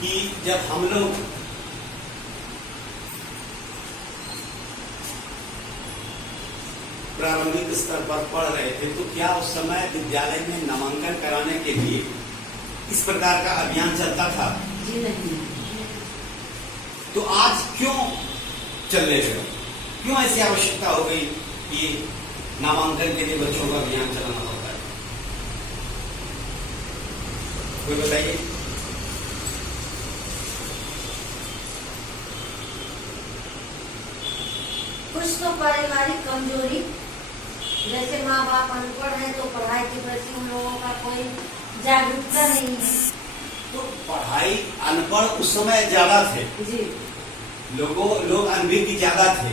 कि जब हम लोग प्रारंभिक स्तर पर पढ़ रहे थे तो क्या उस समय विद्यालय में नामांकन कराने के लिए इस प्रकार का अभियान चलता था? जी नहीं। तो आज क्यों चल रहे थे? क्यों ऐसी आवश्यकता हो गई कि नामांकन के लिए बच्चों का अभियान चलाना पड़ता है? कोई बताइए। कुछ तो पारिवारिक कमजोरी, जैसे माँ बाप अनपढ़ है तो पढ़ाई के प्रति उन लोगों का कोई जागरूकता नहीं है। तो पढ़ाई अनपढ़ उस समय ज्यादा थे जी। लोग अनभिज्ञ ज्यादा थे,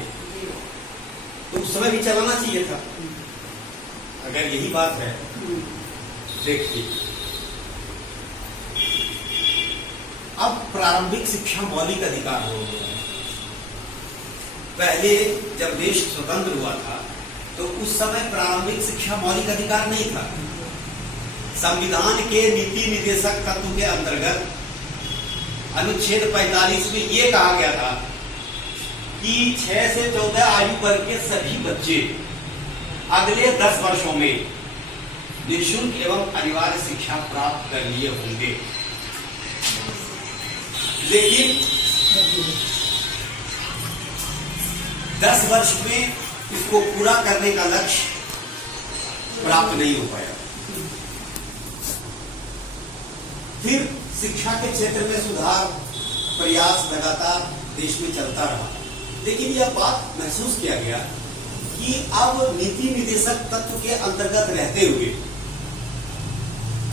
तो उस समय भी चलाना चाहिए था। अगर यही बात है, देखिए अब प्रारंभिक शिक्षा मौलिक अधिकार हो गया है। पहले जब देश स्वतंत्र हुआ था तो उस समय प्रारंभिक शिक्षा मौलिक अधिकार नहीं था। संविधान के नीति निर्देशक तत्व के अंतर्गत अनुच्छेद 45 में यह कहा गया था कि 6 से 14 आयु वर्ग के सभी बच्चे अगले 10 वर्षों में निःशुल्क एवं अनिवार्य शिक्षा प्राप्त कर लिए होंगे। लेकिन 10 वर्ष में इसको पूरा करने का लक्ष्य प्राप्त नहीं हो पाया। फिर शिक्षा के क्षेत्र में सुधार प्रयास लगातार देश में चलता रहा, लेकिन यह बात महसूस किया गया कि अब नीति निर्देशक तत्व के अंतर्गत रहते हुए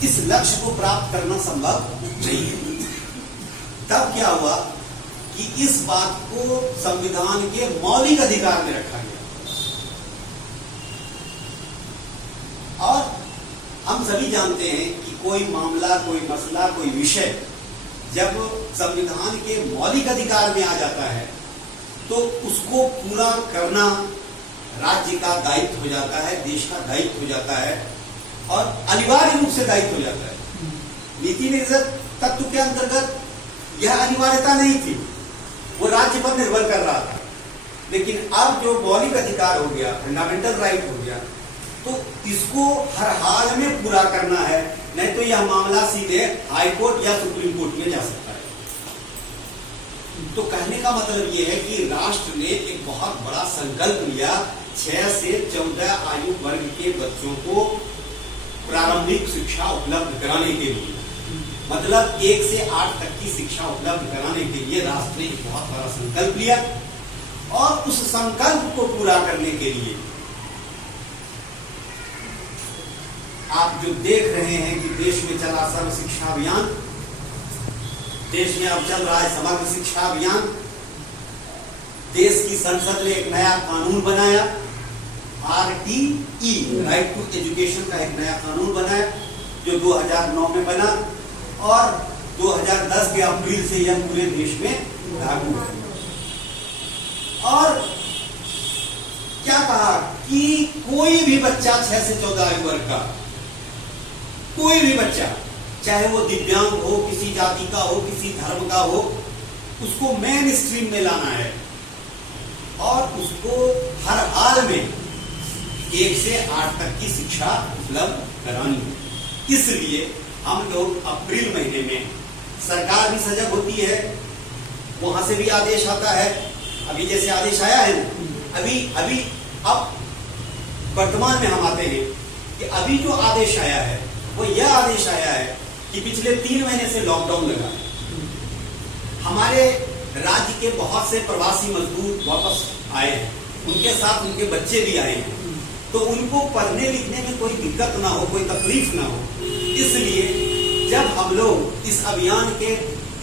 इस लक्ष्य को प्राप्त करना संभव नहीं है। तब क्या हुआ कि इस बात को संविधान के मौलिक अधिकार में रखा गया। और हम सभी जानते हैं कि कोई मामला, कोई मसला, कोई विषय जब संविधान के मौलिक अधिकार में आ जाता है तो उसको पूरा करना राज्य का दायित्व हो जाता है, देश का दायित्व हो जाता है और अनिवार्य रूप से दायित्व हो जाता है। नीति निर्देशक तत्व के अंतर्गत यह अनिवार्यता नहीं थी, वो राज्य पर निर्भर कर रहा था। लेकिन अब जो मौलिक अधिकार हो गया, फंडामेंटल राइट हो गया, तो इसको हर हाल में पूरा करना है, नहीं तो यह मामला सीधे हाई कोर्ट या सुप्रीम कोर्ट में जा सकता है। तो कहने का मतलब यह है कि राष्ट्र ने एक बहुत बड़ा संकल्प लिया 6 से 14 आयु वर्ग के बच्चों को प्रारंभिक शिक्षा उपलब्ध कराने के लिए, मतलब 1 से 8 तक की शिक्षा उपलब्ध कराने के लिए राष्ट्र ने एक बहुत बड़ा संकल्प लिया। और उस संकल्प को पूरा करने के लिए आप जो देख रहे हैं कि देश में चला सर्व शिक्षा अभियान, देश में अब चल रहा है समग्र शिक्षा अभियान। देश की संसद ने एक नया कानून बनाया, RTE, राइट टू एजुकेशन का एक नया कानून बनाया जो 2009 में बना और 2010 के अप्रैल से यह पूरे देश में लागू हुआ। और क्या कहा कि कोई भी बच्चा 6 से 14 आयु वर्ग का, कोई भी बच्चा, चाहे वो दिव्यांग हो, किसी जाति का हो, किसी धर्म का हो, उसको मेन स्ट्रीम में लाना है और उसको हर हाल में 1 से 8 तक की शिक्षा उपलब्ध करानी है। इसलिए हम लोग अप्रैल महीने में, सरकार भी सजग होती है, वहां से भी आदेश आता है। अभी जैसे आदेश आया है ना, अभी अब वर्तमान में हम आते हैं कि अभी जो आदेश आया है वो यह आदेश आया है कि पिछले 3 महीने से लॉकडाउन लगा है। हमारे राज्य के बहुत से प्रवासी मजदूर वापस आए हैं, उनके साथ उनके बच्चे भी आए हैं, तो उनको पढ़ने लिखने में कोई दिक्कत ना हो, कोई तकलीफ ना हो। इसलिए जब हम लोग इस अभियान के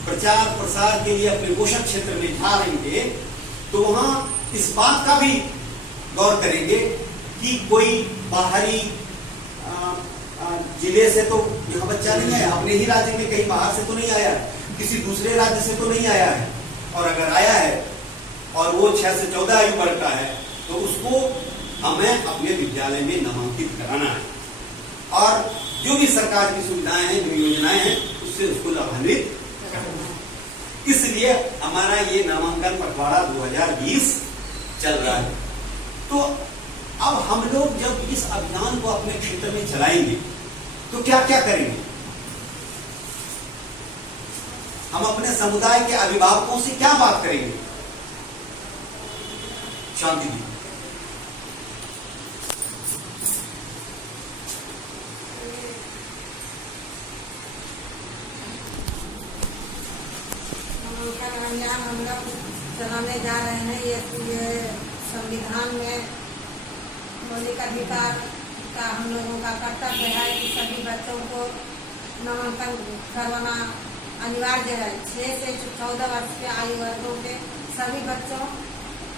प्रचार प्रसार के लिए अपने पोषक क्षेत्र में जा रहेंगे तो वहां इस बात का भी गौर करेंगे कि कोई बाहरी जिले से तो यहाँ बच्चा नहीं आया, अपने ही राज्य में कहीं बाहर से तो नहीं आया, किसी दूसरे राज्य से तो नहीं आया है। और अगर आया है और वो 6 से 14 आयु वर्ग का है तो उसको हमें अपने विद्यालय में नामांकित कराना है और जो भी सरकार की सुविधाएं हैं, जो योजनाएं हैं, उससे उसको लाभान्वित करना है। इसलिए हमारा ये नामांकन पखवाड़ा 2020 चल रहा है। तो अब हम लोग जब इस अभियान को अपने क्षेत्र में चलाएंगे तो क्या क्या करेंगे? हम अपने समुदाय के अभिभावकों से क्या बात करेंगे? शांति जी। हम लोग चलाने जा रहे हैं। ये संविधान में मौलिक अधिकार का हम लोगों का कर्तव्य है कि सभी बच्चों को नामांकन करवाना अनिवार्य है। 6 से 14 वर्ष के आयु वर्गों के सभी बच्चों।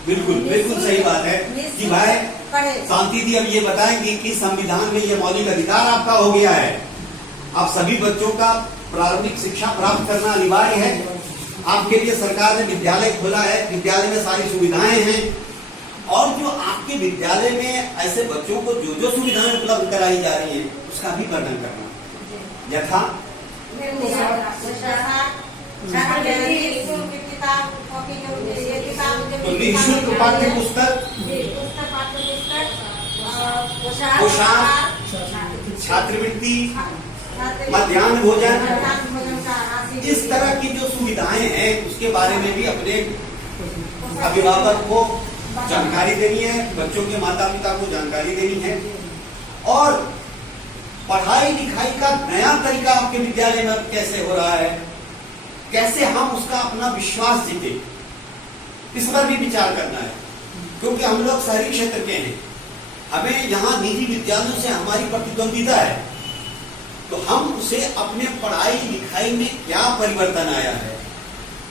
बिल्कुल बिल्कुल सही बात है कि भाई शांति दी अब ये बताएंगे कि संविधान में ये मौलिक अधिकार आपका हो गया है। आप सभी बच्चों का प्रारंभिक शिक्षा प्राप्त करना अनिवार्य है। आपके लिए सरकार ने विद्यालय खोला है, विद्यालय में सारी सुविधाएं हैं और जो आपके विद्यालय में ऐसे बच्चों को जो जो सुविधाएं उपलब्ध कराई जा रही हैं उसका भी वर्णन करना। यथा तो निःशुल्क पाठ्य पुस्तक, पोशाक, छात्रवृत्ति, मध्याह्न भोजन, इस तरह की जो सुविधाएं हैं उसके बारे में भी अपने अभिभावक को जानकारी देनी है, बच्चों के माता पिता को जानकारी देनी है। और पढ़ाई लिखाई का नया तरीका आपके विद्यालय में कैसे हो रहा है, कैसे हम उसका अपना विश्वास जीते, इस पर भी विचार करना है। क्योंकि हम लोग शहरी क्षेत्र के हैं, हमें यहाँ निजी विद्यालयों से हमारी प्रतिद्वंदिता है, तो हम उसे अपने पढ़ाई लिखाई में क्या परिवर्तन आया है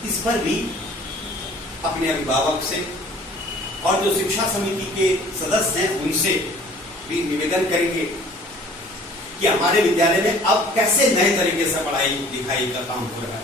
इस पर भी अपने अभिभावक से और जो शिक्षा समिति के सदस्य हैं उनसे भी निवेदन करेंगे कि हमारे विद्यालय में अब कैसे नए तरीके से पढ़ाई लिखाई का काम हो रहा है।